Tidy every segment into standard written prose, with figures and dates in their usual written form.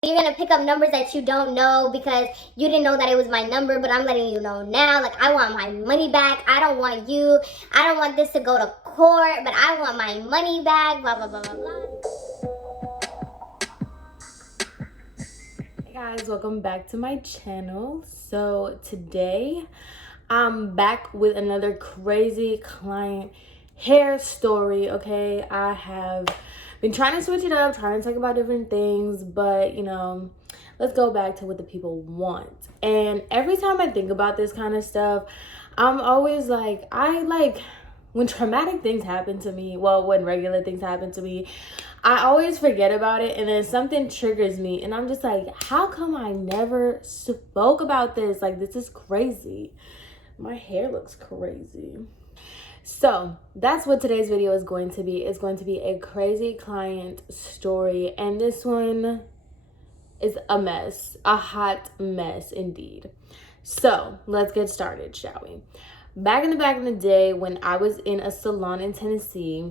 You're gonna pick up numbers that you don't know because you didn't know that it was my number, but I'm letting you know now. Like, I want my money back. I don't want you. I don't want this to go to court, but I want my money back. Blah, blah, blah, blah, blah. Hey guys, welcome back to my channel. So today I'm back with another crazy client hair story. Okay, I have been trying to switch it up, trying to talk about different things, but let's go back to what the people want. And every time I think about this kind of stuff, I'm always like, when traumatic things happen to me, when regular things happen to me, I always forget about it, and then something triggers me, and I'm just like, how come I never spoke about this? Like, this is crazy. My hair looks crazy. So that's what today's video is going to be. It's going to be a crazy client story, and this one is a mess, a hot mess indeed. So let's get started, shall we? Back in the day when I was in a salon in Tennessee,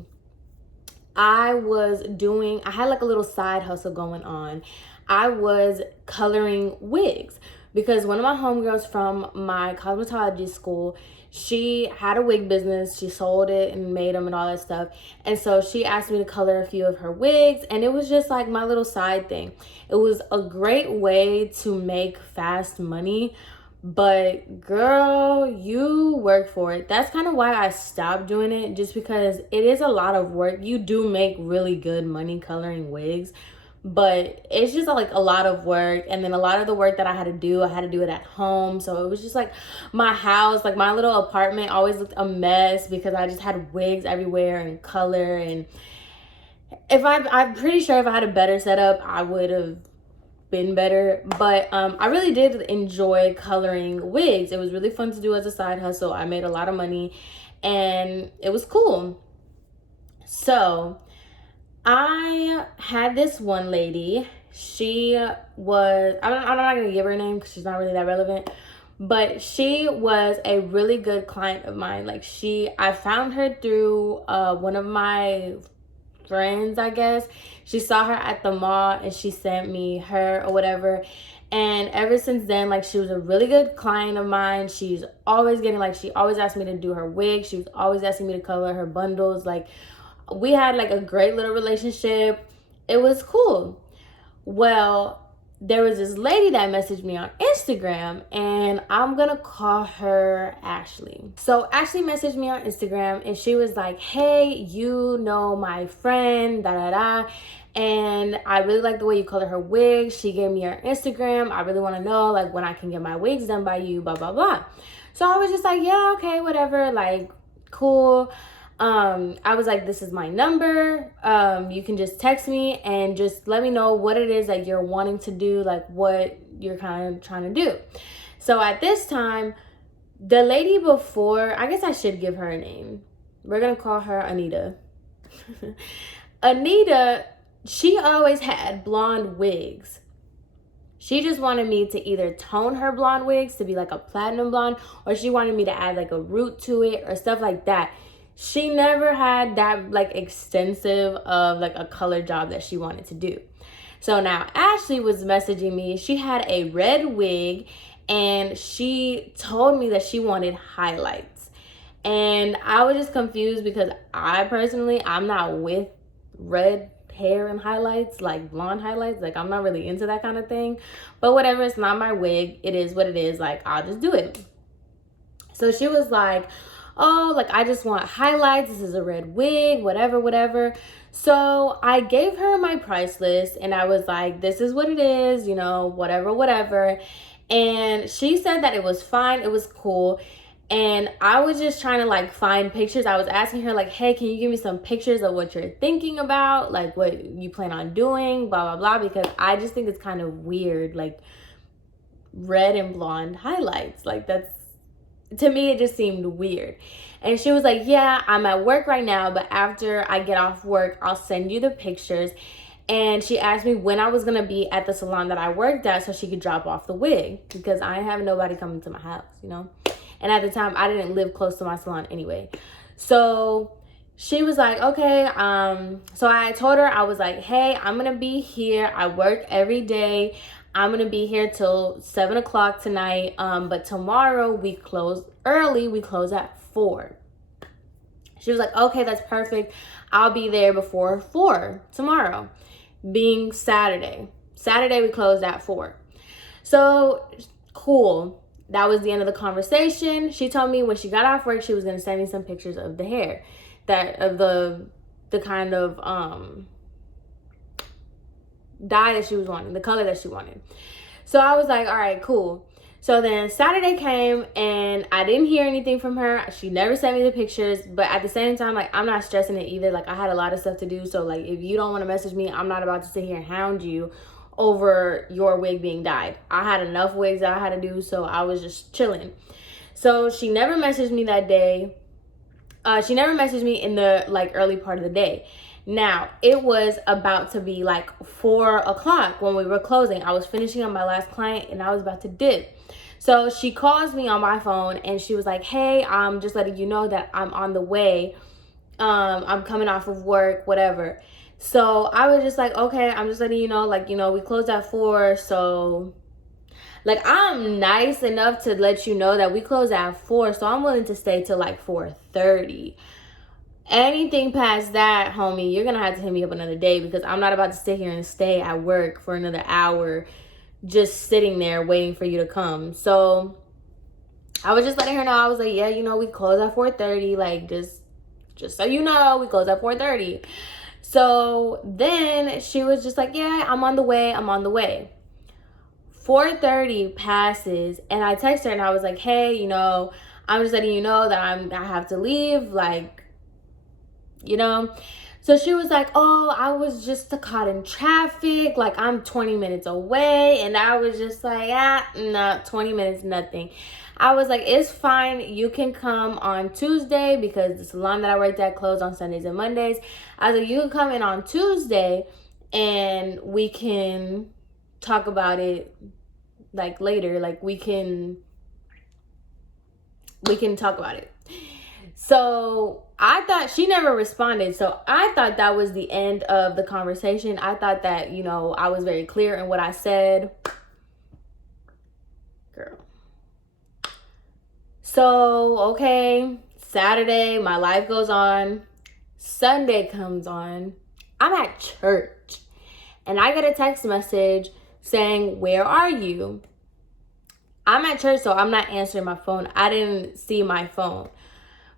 I had like a little side hustle going on. I was coloring wigs because one of my homegirls from my cosmetology school, she had a wig business. She sold it and made them and all that stuff. And so she asked me to color a few of her wigs, and it was just like my little side thing. It was a great way to make fast money. But girl, you work for it. That's kind of why I stopped doing it, just because it is a lot of work. You do make really good money coloring wigs, but it's just like a lot of work. And then a lot of the work that I had to do it at home. So it was just like my house, like my little apartment always looked a mess because I just had wigs everywhere and color. And I'm pretty sure if I had a better setup, I would have been better. But I really did enjoy coloring wigs. It was really fun to do as a side hustle. I made a lot of money and it was cool. So I had this one lady. She was, I'm not gonna give her a name because she's not really that relevant, but she was a really good client of mine. Like, I found her through one of my friends, I guess. She saw her at the mall and she sent me her or whatever. And ever since then, like, she was a really good client of mine. She's always getting, like, she always asked me to do her wig. She was always asking me to color her bundles. Like, we had like a great little relationship. It was cool. Well, there was this lady that messaged me on Instagram, and I'm gonna call her Ashley. So Ashley messaged me on Instagram and she was like, hey, you know my friend, da da da, and I really like the way you color her wigs. She gave me her Instagram. I really want to know like when I can get my wigs done by you, blah blah blah. So I was just like, yeah, okay, whatever, like, cool. I was like, this is my number. You can just text me and just let me know what it is that you're wanting to do, like what you're kind of trying to do. So at this time, the lady before, I guess I should give her a name. We're gonna call her Anita. Anita, she always had blonde wigs. She just wanted me to either tone her blonde wigs to be like a platinum blonde, or she wanted me to add like a root to it or stuff like that. She never had that like extensive of like a color job that she wanted to do. So now Ashley was messaging me. She had a red wig and she told me that she wanted highlights. And I was just confused because I'm not with red hair and highlights, like blonde highlights. Like, I'm not really into that kind of thing. But whatever, it's not my wig. It is what it is. Like, I'll just do it. So she was like, oh, like, I just want highlights. This is a red wig, whatever. So I gave her my price list and I was like, this is what it is, whatever. And she said that it was fine. It was cool. And I was just trying to like find pictures. I was asking her like, hey, can you give me some pictures of what you're thinking about? Like, what you plan on doing, blah, blah, blah. Because I just think it's kind of weird, like red and blonde highlights. Like, that's, to me, it just seemed weird. And she was like, yeah, I'm at work right now, but after I get off work, I'll send you the pictures. And she asked me when I was going to be at the salon that I worked at so she could drop off the wig, because I have nobody coming to my house, And at the time, I didn't live close to my salon anyway. So she was like, okay, so I told her, I was like, hey, I'm gonna be here. I work every day. I'm gonna be here till 7 o'clock tonight. But tomorrow we close early. We close at 4. She was like, okay, that's perfect. I'll be there before 4 tomorrow, being Saturday. Saturday we closed at 4. So cool. That was the end of the conversation. She told me when she got off work, she was gonna send me some pictures of the hair, that of the kind of dye that she was wanting, the color that she wanted. So I was like, all right, cool. So then Saturday came and I didn't hear anything from her. She never sent me the pictures, but at the same time, like, I'm not stressing it either. Like, I had a lot of stuff to do. So like, if you don't want to message me, I'm not about to sit here and hound you over your wig being dyed. I had enough wigs that I had to do, so I was just chilling. So she never messaged me that day. She never messaged me in the like early part of the day. Now, it was about to be like 4 o'clock when we were closing. I was finishing up my last client and I was about to dip. So she calls me on my phone and she was like, hey, I'm just letting you know that I'm on the way. I'm coming off of work, whatever. So I was just like, okay, I'm just letting you know, like, we closed at 4. So like, I'm nice enough to let you know that we close at 4. So I'm willing to stay till like 4:30. Anything past that, homie, you're gonna have to hit me up another day, because I'm not about to sit here and stay at work for another hour just sitting there waiting for you to come. So I was just letting her know. I was like, yeah, we close at 4:30. Like, just so you know, we close at 4:30. So then she was just like, yeah, I'm on the way. 4:30 passes and I text her and I was like, hey, I'm just letting you know that I have to leave, like, So she was like, oh, I was just caught in traffic, like, I'm 20 minutes away. And I was just like, no, 20 minutes, nothing. I was like, it's fine, you can come on Tuesday, because the salon that I worked at closed on Sundays and Mondays. I was like, you can come in on Tuesday and we can talk about it like later. Like, we can talk about it. So I thought, she never responded, so I thought that was the end of the conversation. I thought that, I was very clear in what I said. Girl. So, okay, Saturday, my life goes on. Sunday comes on. I'm at church and I get a text message saying, where are you? I'm at church, so I'm not answering my phone. I didn't see my phone,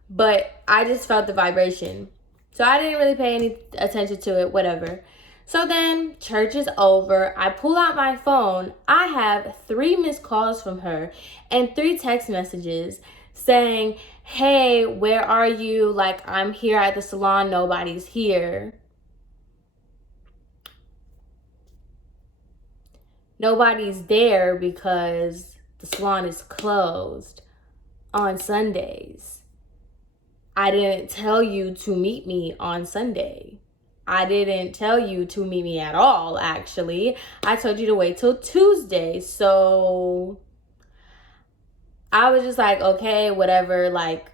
but I just felt the vibration. So I didn't really pay any attention to it, whatever. So then church is over. I pull out my phone. I have 3 missed calls from her and 3 text messages saying, hey, where are you? Like, I'm here at the salon. Nobody's here. Nobody's there because the salon is closed on Sundays. I didn't tell you to meet me on Sunday. I didn't tell you to meet me at all, actually. I told you to wait till Tuesday. So I was just like, okay, whatever. Like,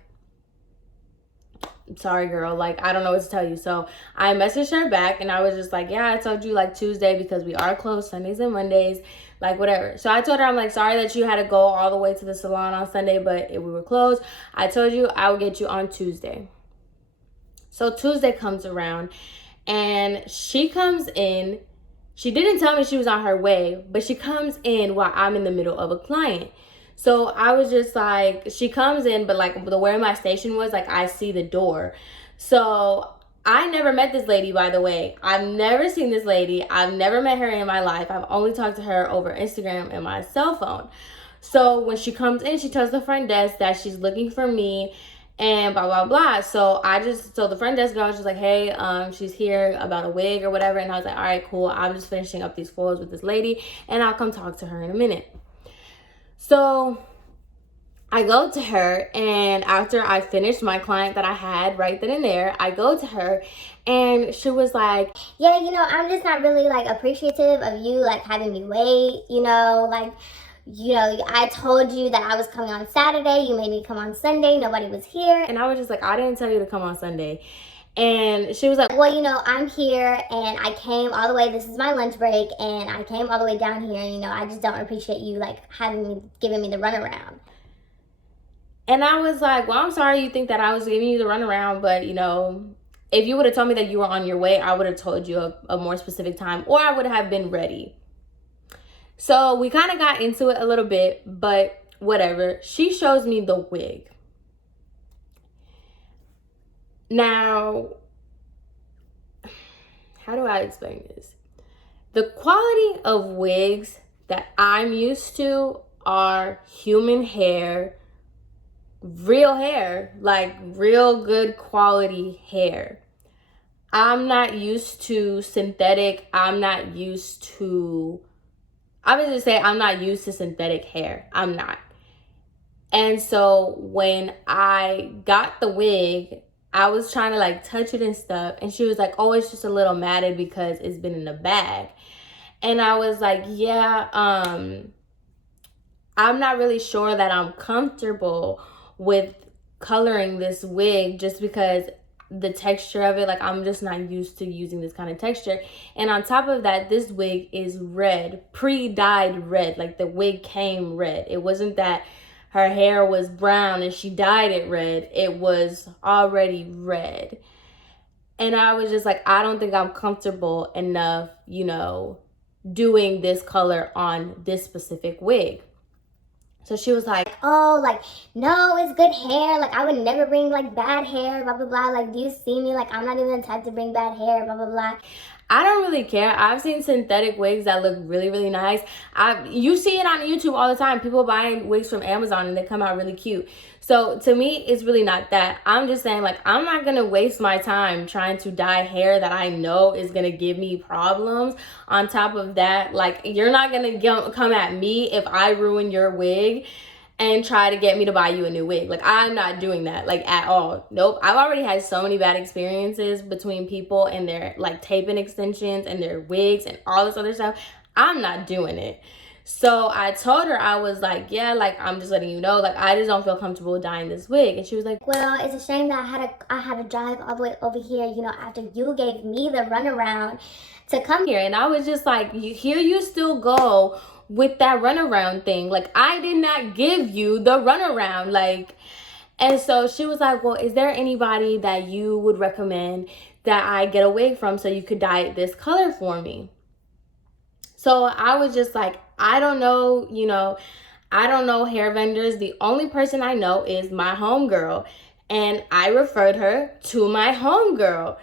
sorry, girl. Like, I don't know what to tell you. So I messaged her back and I was just like, yeah, I told you like Tuesday, because we are closed Sundays and Mondays. Like, whatever. So I told her, I'm like, sorry that you had to go all the way to the salon on Sunday, but we were closed. I told you I will get you on Tuesday. So Tuesday comes around and she comes in. She didn't tell me she was on her way, but she comes in while I'm in the middle of a client. So I was just like, she comes in, but like where my station was, like, I see the door. So I never met this lady, by the way. I've never seen this lady. I've never met her in my life. I've only talked to her over Instagram and my cell phone. So when she comes in, she tells the front desk that she's looking for me and blah, blah, blah. So the front desk girl was just like, hey, she's here about a wig or whatever. And I was like, all right, cool. I'm just finishing up these foils with this lady and I'll come talk to her in a minute. So I go to her, and after I finished my client that I had right then and there, I go to her and she was like, yeah, I'm just not really like appreciative of you like having me wait, like, I told you that I was coming on Saturday. You made me come on Sunday. Nobody was here. And I was just like, I didn't tell you to come on Sunday. And she was like, well, I'm here and I came all the way. This is my lunch break and I came all the way down here. And, I just don't appreciate you like giving me the runaround. and I was like, well, I'm sorry you think that I was giving you the runaround, but if you would have told me that you were on your way, I would have told you a more specific time, or I would have been ready. So we kind of got into it a little bit, but whatever. She shows me the wig. Now, how do I explain this? The quality of wigs that I'm used to are human hair, real hair, like real good quality hair. I'm not used to synthetic. I'm not used to synthetic hair. I'm not. And so when I got the wig, I was trying to like touch it and stuff. And she was like, oh, it's just a little matted because it's been in the bag. And I was like, yeah, I'm not really sure that I'm comfortable with coloring this wig just because the texture of it, like I'm just not used to using this kind of texture. And on top of that, this wig is red, pre-dyed red. Like the wig came red. It wasn't that her hair was brown and she dyed it red. It was already red. And I was just like, I don't think I'm comfortable enough, doing this color on this specific wig. So she was like, oh, like, no, it's good hair. Like, I would never bring, like, bad hair, blah, blah, blah. Like, do you see me? Like, I'm not even the type to bring bad hair, blah, blah, blah. I don't really care. I've seen synthetic wigs that look really, really nice. You see it on YouTube all the time. People buying wigs from Amazon and they come out really cute. So to me, it's really not that. I'm just saying, like, I'm not going to waste my time trying to dye hair that I know is going to give me problems. On top of that, like, you're not going to come at me if I ruin your wig and try to get me to buy you a new wig. Like, I'm not doing that, like, at all. Nope. I've already had so many bad experiences between people and their, like, tape-in extensions and their wigs and all this other stuff. I'm not doing it. So I told her, I was like, yeah, like, I'm just letting you know, like, I just don't feel comfortable dyeing this wig. And she was like, well, it's a shame that I had to drive all the way over here, after you gave me the runaround to come here. And I was just like, here you still go with that runaround thing. Like, I did not give you the runaround. Like, and so she was like, well, is there anybody that you would recommend that I get a wig from so you could dye it this color for me? So I was just like, I don't know, I don't know hair vendors. The only person I know is my homegirl. And I referred her to my homegirl.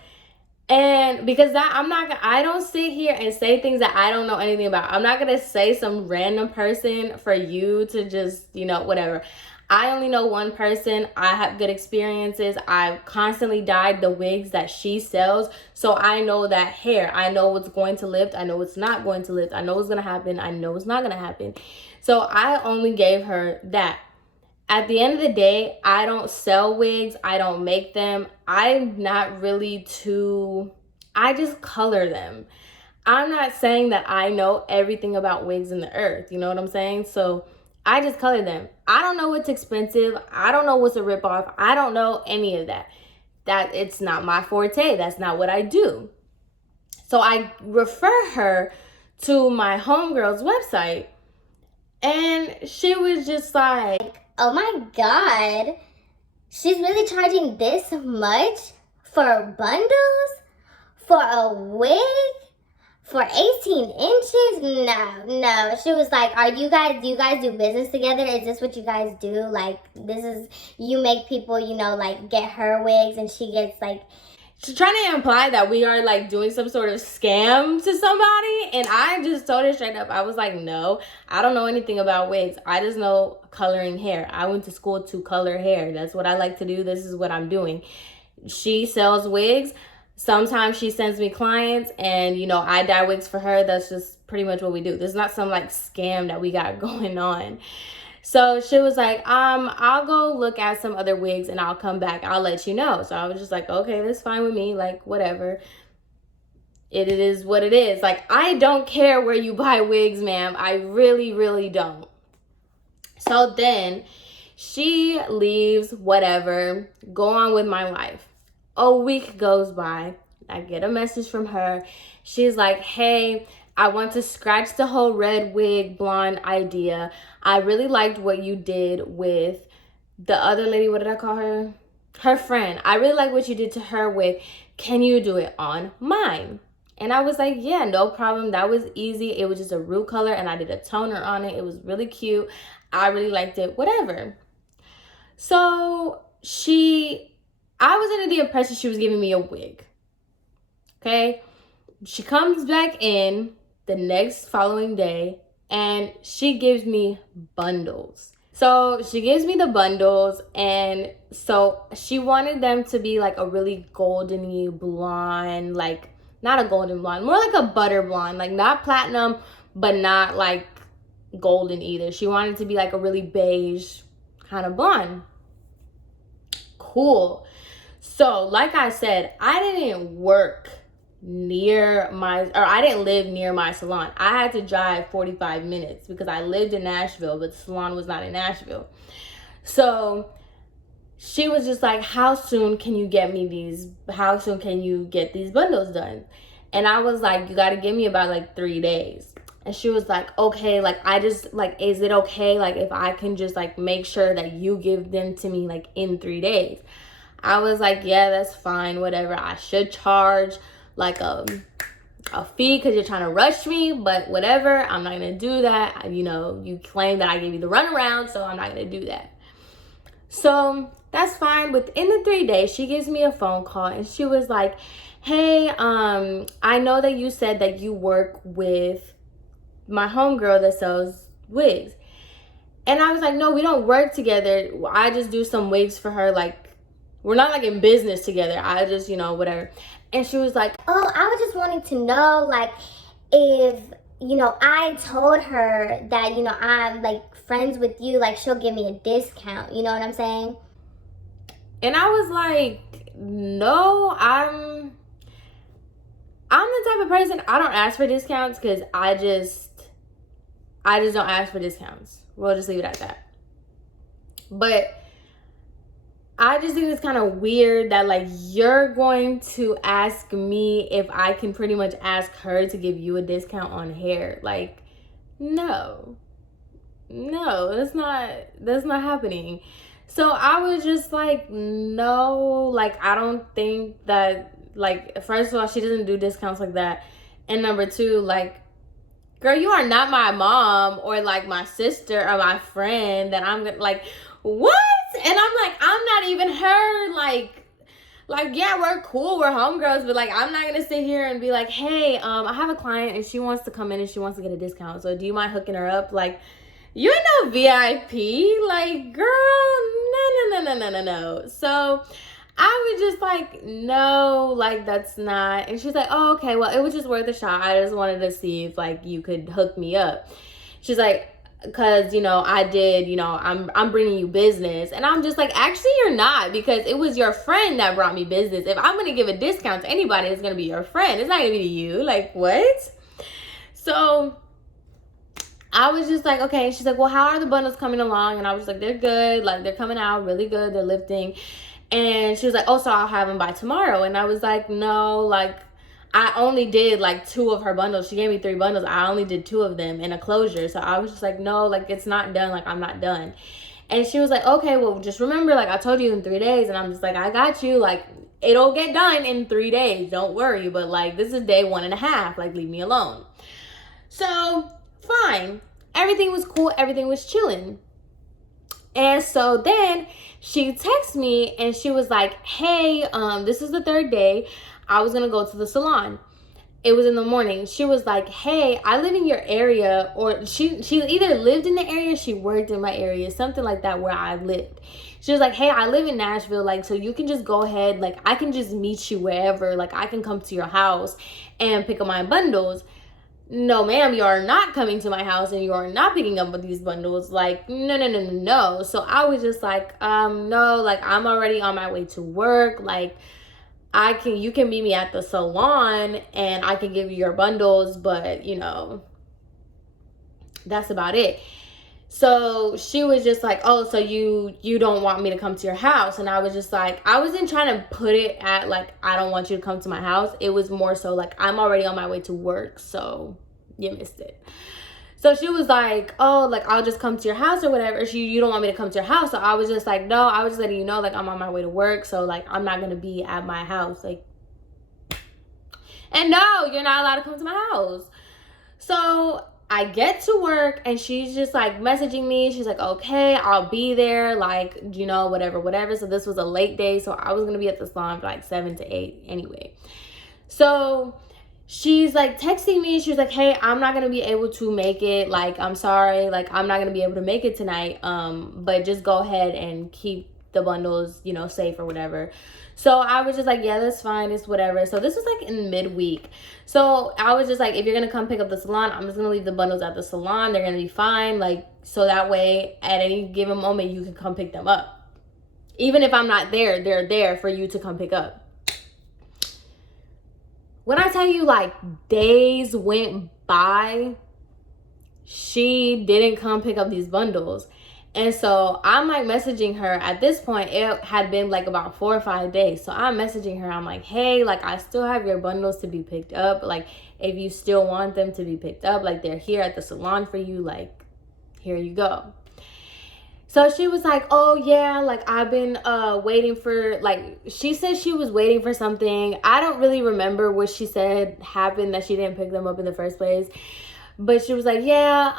And because I don't sit here and say things that I don't know anything about. I'm not going to say some random person for you to just, whatever. I only know one person. I have good experiences. I've constantly dyed the wigs that she sells. So I know that hair. I know what's going to lift. I know what's not going to lift. I know what's going to happen. I know what's not going to happen. So I only gave her that. At the end of the day, I don't sell wigs. I don't make them. I'm not really I just color them. I'm not saying that I know everything about wigs in the earth. You know what I'm saying? So I just color them. I don't know what's expensive. I don't know what's a ripoff. I don't know any of that. It's not my forte. That's not what I do. So I refer her to my homegirl's website. And she was just like, oh my God, she's really charging this much for bundles? For a wig? For 18 inches? No. She was like, do you guys do business together? Is this what you guys do? Like, you make people, like get her wigs and she gets like... She's trying to imply that we are like doing some sort of scam to somebody. And I just told her straight up, I was like, no, I don't know anything about wigs. I just know coloring hair. I went to school to color hair. That's what I like to do. This is what I'm doing. She sells wigs. Sometimes she sends me clients and, I dye wigs for her. That's just pretty much what we do. There's not some like scam that we got going on. So she was like, I'll go look at some other wigs and I'll come back. I'll let you know. So I was just like, okay, that's fine with me. Like, whatever. It is what it is. Like, I don't care where you buy wigs, ma'am. I really, really don't. So then she leaves, whatever, go on with my life. A week goes by. I get a message from her. She's like, hey, I want to scratch the whole red wig blonde idea. I really liked what you did with the other lady. What did I call her? Her friend. I really like what you did to her wig. Can you do it on mine? And I was like, yeah, no problem. That was easy. It was just a root color and I did a toner on it. It was really cute. I really liked it. Whatever. So I was under the impression she was giving me a wig. Okay. She comes back in the next following day and she gives me bundles. So she gives me the bundles, and so she wanted them to be like a really goldeny blonde, like not a golden blonde, more like a butter blonde, like not platinum, but not like golden either. She wanted to be like a really beige kind of blonde. Cool. So like I said, I didn't live near my salon. I had to drive 45 minutes because I lived in Nashville, but the salon was not in Nashville. So she was just like, how soon can you get these bundles done? And I was like, you got to give me about like 3 days. And she was like, okay, like I just like, is it okay like if I can just like make sure that you give them to me like in 3 days? I was like, yeah, that's fine, whatever. I should charge like a fee because you're trying to rush me, but whatever, I'm not gonna do that. You claim that I gave you the runaround, so I'm not gonna do that. So that's fine. Within the 3 days, she gives me a phone call and she was like, hey, I know that you said that you work with my homegirl that sells wigs. And I was like, no, we don't work together. I just do some wigs for her. Like, we're not like in business together. I just, whatever. And she was like, oh, I was just wanting to know, like, if, I told her that, I'm, like, friends with you, like, she'll give me a discount. You know what I'm saying? And I was like, no, I'm the type of person, I don't ask for discounts because I just don't ask for discounts. We'll just leave it at that. But I just think it's kind of weird that like you're going to ask me if I can pretty much ask her to give you a discount on hair. Like, no, that's not happening. So I was just like, no, like I don't think that, like, first of all, she doesn't do discounts like that. And number two, like, girl, you are not my mom or like my sister or my friend that I'm like, what? And I'm like, I'm not even her. Like, yeah, we're cool, we're homegirls, but like, I'm not gonna sit here and be like, hey, I have a client and she wants to come in and she wants to get a discount. So do you mind hooking her up? Like, you ain't no VIP. Like, girl, no. So I was just like, no, like that's not. And she's like, oh, okay, well, it was just worth a shot. I just wanted to see if like you could hook me up. She's like, because I did, I'm bringing you business. And I'm just like, actually you're not, because it was your friend that brought me business. If I'm gonna give a discount to anybody, it's gonna be your friend. It's not gonna be to you. Like, what? So I was just like, okay. She's like, well, how are the bundles coming along? And I was like, they're good. Like, they're coming out really good. They're lifting. And she was like, oh, so I'll have them by tomorrow. And I was like, no, like, I only did like 2 of her bundles. She gave me 3 bundles. I only did 2 of them in a closure. So I was just like, no, like, it's not done. Like, I'm not done. And she was like, okay, well, just remember, like, I told you in 3 days. And I'm just like, I got you. Like, it'll get done in 3 days. Don't worry. But like, this is day 1.5. Like, leave me alone. So fine. Everything was cool. Everything was chilling. And so then she texted me and she was like, hey, this is the 3rd day. I was going to go to the salon. It was in the morning. She was like, hey, I live in your area. Or she either lived in the area, she worked in my area, something like that, where I lived. She was like, hey, I live in Nashville. Like, so you can just go ahead. Like, I can just meet you wherever. Like, I can come to your house and pick up my bundles. No, ma'am, you are not coming to my house and you are not picking up these bundles. Like, no. So I was just like, no, like, I'm already on my way to work. Like, you can meet me at the salon and I can give you your bundles, but that's about it. So she was just like, oh, so you don't want me to come to your house? And I was just like, I wasn't trying to put it at like, I don't want you to come to my house. It was more so like, I'm already on my way to work, so you missed it. So she was like, oh, like, I'll just come to your house or whatever. You don't want me to come to your house. So I was just like, no, I was just letting you know, like, I'm on my way to work. So, like, I'm not going to be at my house. Like, and no, you're not allowed to come to my house. So I get to work and she's just like messaging me. She's like, okay, I'll be there. Like, you know, whatever. So this was a late day. So I was going to be at the salon for like 7 to 8 anyway. So she's like texting me. She was like, hey, I'm not going to be able to make it. Like, I'm sorry. Like, I'm not going to be able to make it tonight. But just go ahead and keep the bundles, you know, safe or whatever. So I was just like, yeah, that's fine. It's whatever. So this was like in midweek. So I was just like, if you're going to come pick up the salon, I'm just going to leave the bundles at the salon. They're going to be fine. Like, so that way at any given moment, you can come pick them up. Even if I'm not there, they're there for you to come pick up. When I tell you, like, days went by, she didn't come pick up these bundles. And so I'm like messaging her. At this point, it had been like about 4 or 5 days. So I'm messaging her. I'm like, hey, like, I still have your bundles to be picked up. Like, if you still want them to be picked up, like, they're here at the salon for you. Like, here you go. So she was like, oh, yeah, like, I've been waiting for, like, she said she was waiting for something. I don't really remember what she said happened that she didn't pick them up in the first place. But she was like, yeah,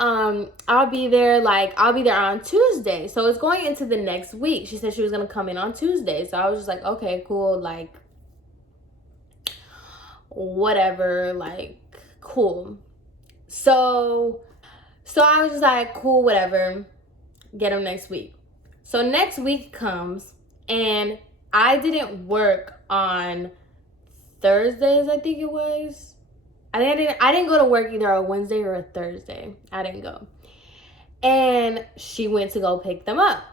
I'll be there. Like, I'll be there on Tuesday. So it's going into the next week. She said she was going to come in on Tuesday. So I was just like, okay, cool. Like, whatever. Like, cool. So I was just like, cool, whatever. Get them next week. So next week comes and I didn't work on Thursdays, I think it was. I didn't go to work either a Wednesday or a Thursday. I didn't go. And she went to go pick them up.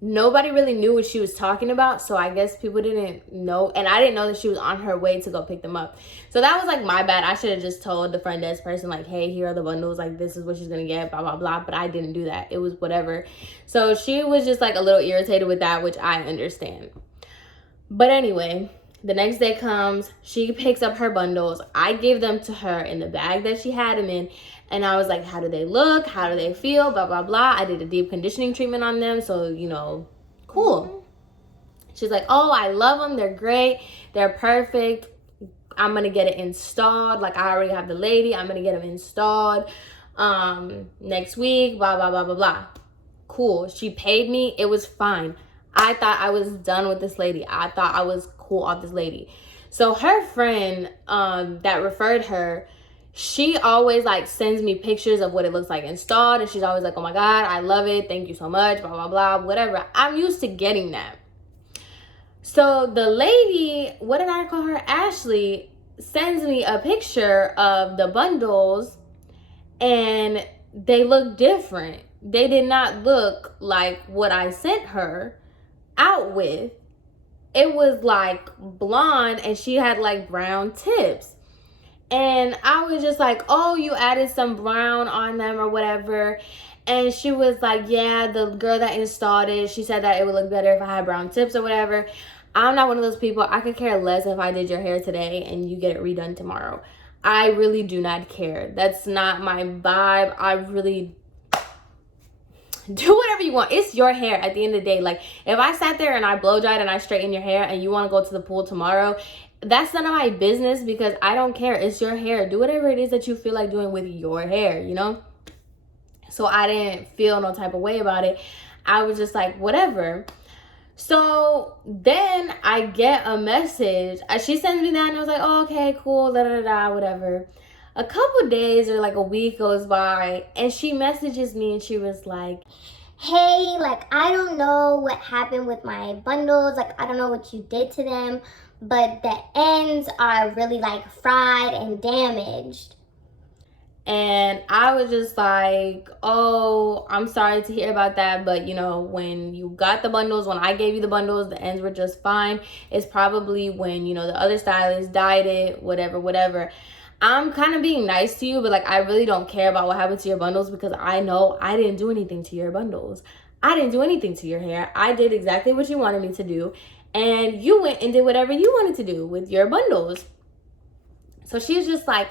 Nobody really knew what she was talking about, so I guess people didn't know. And I didn't know that she was on her way to go pick them up. So that was like my bad. I should have just told the front desk person, like, hey, here are the bundles. Like, this is what she's going to get, blah, blah, blah. But I didn't do that. It was whatever. So she was just like a little irritated with that, which I understand. But anyway, the next day comes, she picks up her bundles. I gave them to her in the bag that she had them in. And I was like, how do they look? How do they feel? Blah, blah, blah. I did a deep conditioning treatment on them. So, you know, cool. She's like, oh, I love them. They're great. They're perfect. I'm going to get it installed. Like, I already have the lady. I'm going to get them installed next week. Blah, blah, blah, blah, blah. Cool. She paid me. It was fine. I thought I was done with this lady. I thought I was cool off this lady. So her friend that referred her, she always like sends me pictures of what it looks like installed. And she's always like, oh my God, I love it. Thank you so much. Blah, blah, blah, whatever. I'm used to getting that. So the lady, what did I call her? Ashley, sends me a picture of the bundles and they look different. They did not look like what I sent her out with. It was like blonde and she had like brown tips. And I was just like, oh, you added some brown on them or whatever. And she was like, yeah, the girl that installed it, she said that it would look better if I had brown tips or whatever. I'm not one of those people. I could care less if I did your hair today and you get it redone tomorrow. I really do not care. That's not my vibe. I really do whatever you want. It's your hair at the end of the day. Like, if I sat there and I blow dried and I straighten your hair and you want to go to the pool tomorrow, that's none of my business because I don't care. It's your hair. Do whatever it is that you feel like doing with your hair, you know? So I didn't feel no type of way about it. I was just like, whatever. So then I get a message. She sends me that and I was like, oh, okay, cool, da da da, whatever. A couple days or like a week goes by and she messages me and she was like, hey, like, I don't know what happened with my bundles. Like, I don't know what you did to them, but the ends are really like fried and damaged. And I was just like, oh, I'm sorry to hear about that. But, you know, when you got the bundles, when I gave you the bundles, the ends were just fine. It's probably when, you know, the other stylist dyed it, whatever. I'm kind of being nice to you, but like I really don't care about what happened to your bundles because I know I didn't do anything to your bundles. I didn't do anything to your hair. I did exactly what you wanted me to do, and you went and did whatever you wanted to do with your bundles. So she's just like,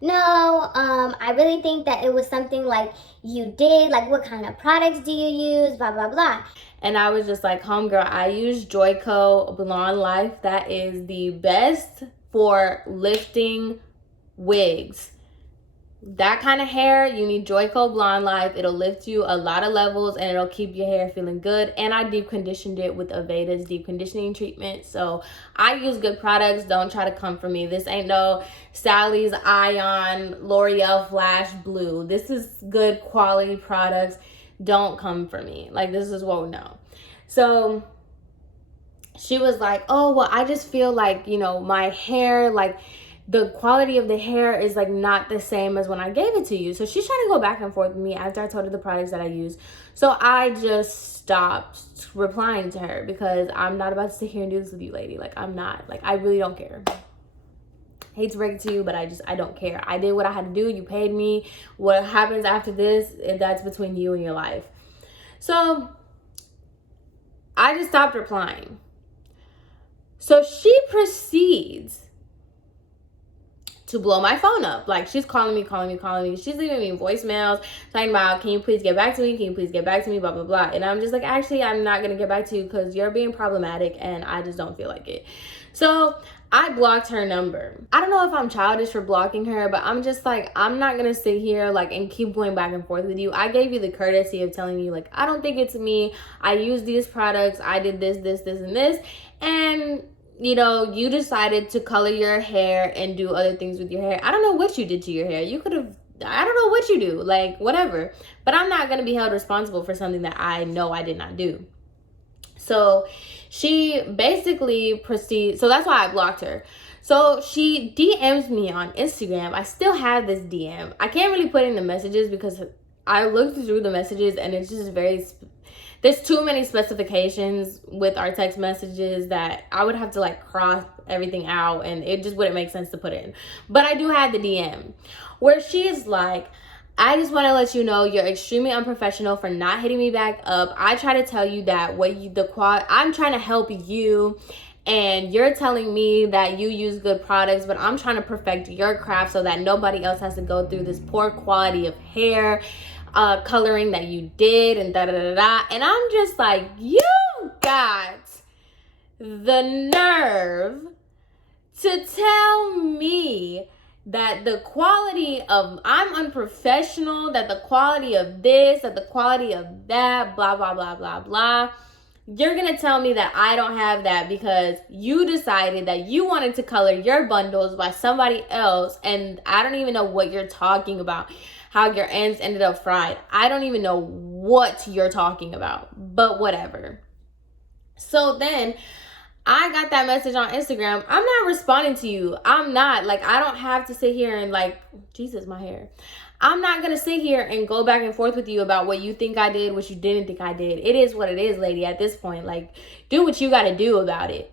no, I really think that it was something like you did, like what kind of products do you use, blah, blah, blah. And I was just like, homegirl, I use Joico Blonde Life. That is the best for lifting wigs. That kind of hair, you need Joico Blonde Life. It'll lift you a lot of levels and it'll keep your hair feeling good. And I deep conditioned it with Aveda's deep conditioning treatment. So I use good products. Don't try to come for me. This ain't no Sally's Ion L'Oreal Flash Blue. This is good quality products. Don't come for me. Like, this is what we know. So she was like, oh, well, I just feel like, you know, my hair, like, the quality of the hair is like not the same as when I gave it to you. So she's trying to go back and forth with me after I told her the products that I use. So I just stopped replying to her because I'm not about to sit here and do this with you, lady. Like, I'm not. Like, I really don't care. Hate to break it to you, but I don't care. I did what I had to do. You paid me. What happens after this, that's between you and your life. So I just stopped replying. So she proceeds to blow my phone up. Like, she's calling me. She's leaving me voicemails talking about, can you please get back to me? Can you please get back to me? Blah, blah, blah. And I'm just like, actually, I'm not going to get back to you because you're being problematic and I just don't feel like it. So I blocked her number. I don't know if I'm childish for blocking her, but I'm just like, I'm not going to sit here like and keep going back and forth with you. I gave you the courtesy of telling you, like, I don't think it's me. I use these products. I did this, and this. And you know, you decided to color your hair and do other things with your hair. I don't know what you did to your hair. You could have, I don't know what you do, like whatever. But I'm not going to be held responsible for something that I know I did not do. So she basically proceeds, so that's why I blocked her. So she DMs me on Instagram. I still have this DM. I can't really put in the messages because I looked through the messages and it's just very there's too many specifications with our text messages that I would have to like cross everything out and it just wouldn't make sense to put in. But I do have the DM where she is like, I just want to let you know you're extremely unprofessional for not hitting me back up. I try to tell you that I'm trying to help you and you're telling me that you use good products, but I'm trying to perfect your craft so that nobody else has to go through this poor quality of hair coloring that you did and da-da-da-da. And I'm just like, you got the nerve to tell me that the quality of I'm unprofessional, that the quality of this, that the quality of that, blah, blah, blah, blah, blah. You're going to tell me that I don't have that because you decided that you wanted to color your bundles by somebody else. And I don't even know what you're talking about. How your ends ended up fried. I don't even know what you're talking about, but whatever. So then I got that message on Instagram. I'm not responding to you. I'm not. Like, I don't have to sit here and like, Jesus, my hair. I'm not going to sit here and go back and forth with you about what you think I did, what you didn't think I did. It is what it is, lady, at this point. Like, do what you got to do about it.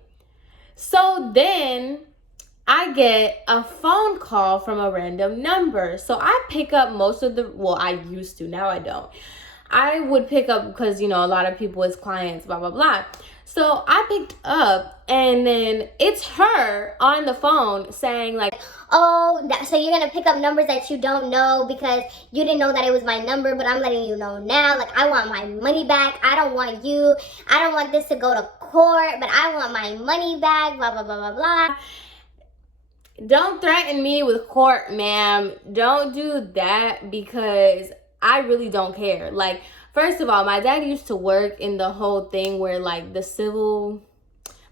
So then I get a phone call from a random number. So I pick up most of the, well, I used to, now I don't. I would pick up because, you know, a lot of people as clients, blah, blah, blah. So I picked up and then it's her on the phone saying like, oh, so you're going to pick up numbers that you don't know because you didn't know that it was my number, but I'm letting you know now. Like, I want my money back. I don't want you. I don't want this to go to court, but I want my money back, blah, blah, blah, blah, blah. Don't threaten me with court, ma'am. Don't do that because I really don't care. Like, first of all, my dad used to work in the whole thing where like the civil,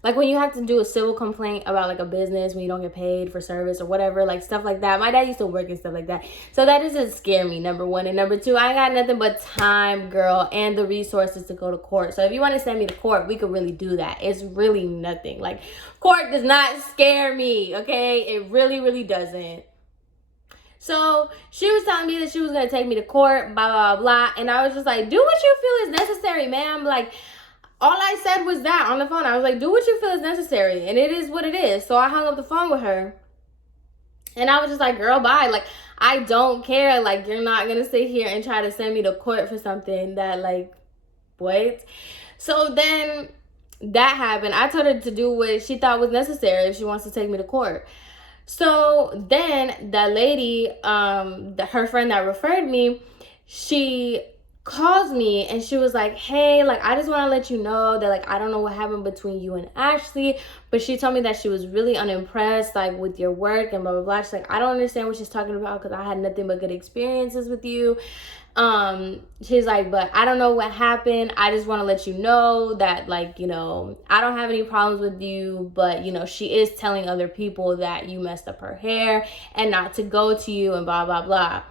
like when you have to do a civil complaint about like a business when you don't get paid for service or whatever, like stuff like that. My dad used to work and stuff like that. So that doesn't scare me, number one. And number two, I ain't got nothing but time, girl, and the resources to go to court. So if you want to send me to court, we could really do that. It's really nothing. Like, court does not scare me, okay? It really, really doesn't. So she was telling me that she was going to take me to court, blah, blah, blah. And I was just like, do what you feel is necessary, ma'am. Like, all I said was that on the phone. I was like, do what you feel is necessary. And it is what it is. So I hung up the phone with her. And I was just like, girl, bye. Like, I don't care. Like, you're not going to sit here and try to send me to court for something that, like, what? So then that happened. I told her to do what she thought was necessary if she wants to take me to court. So then that lady, her friend that referred me, she calls me and she was like, hey, like, I just want to let you know that, like, I don't know what happened between you and Ashley, but she told me that she was really unimpressed, like, with your work and blah blah blah. She's like, I don't understand what she's talking about because I had nothing but good experiences with you. She's like, but I don't know what happened. I just want to let you know that, like, you know, I don't have any problems with you, but, you know, she is telling other people that you messed up her hair and not to go to you and blah blah blah.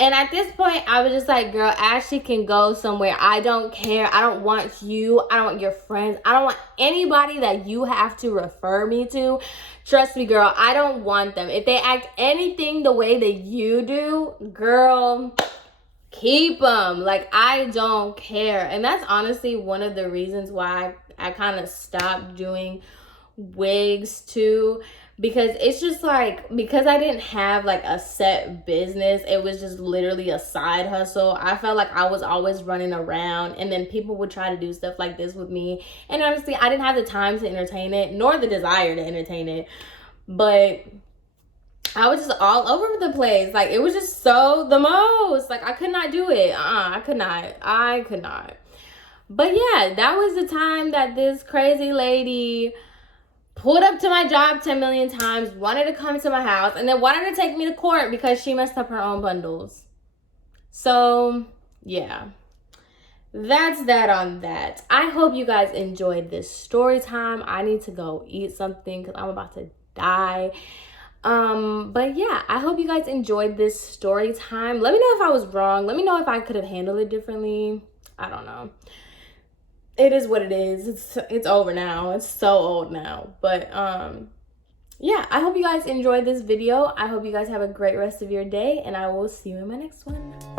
And at this point, I was just like, girl, Ashley can go somewhere. I don't care. I don't want you. I don't want your friends. I don't want anybody that you have to refer me to. Trust me, girl, I don't want them. If they act anything the way that you do, girl, keep them. Like, I don't care. And that's honestly one of the reasons why I kind of stopped doing wigs too, because it's just like, because I didn't have like a set business, it was just literally a side hustle. I felt like I was always running around, and then people would try to do stuff like this with me, and honestly I didn't have the time to entertain it nor the desire to entertain it. But I was just all over the place. Like, it was just so the most, like, I could not do it. I could not. But yeah, that was the time that this crazy lady pulled up to my job 10 million times, wanted to come to my house, and then wanted to take me to court because she messed up her own bundles. So yeah, that's that on that. I hope you guys enjoyed this story time. I need to go eat something because I'm about to die. But yeah, I hope you guys enjoyed this story time. Let me know if I was wrong. Let me know if I could have handled it differently. I don't know. It is what it is. It's over now. It's so old now. But yeah, I hope you guys enjoyed this video. I hope you guys have a great rest of your day, and I will see you in my next one.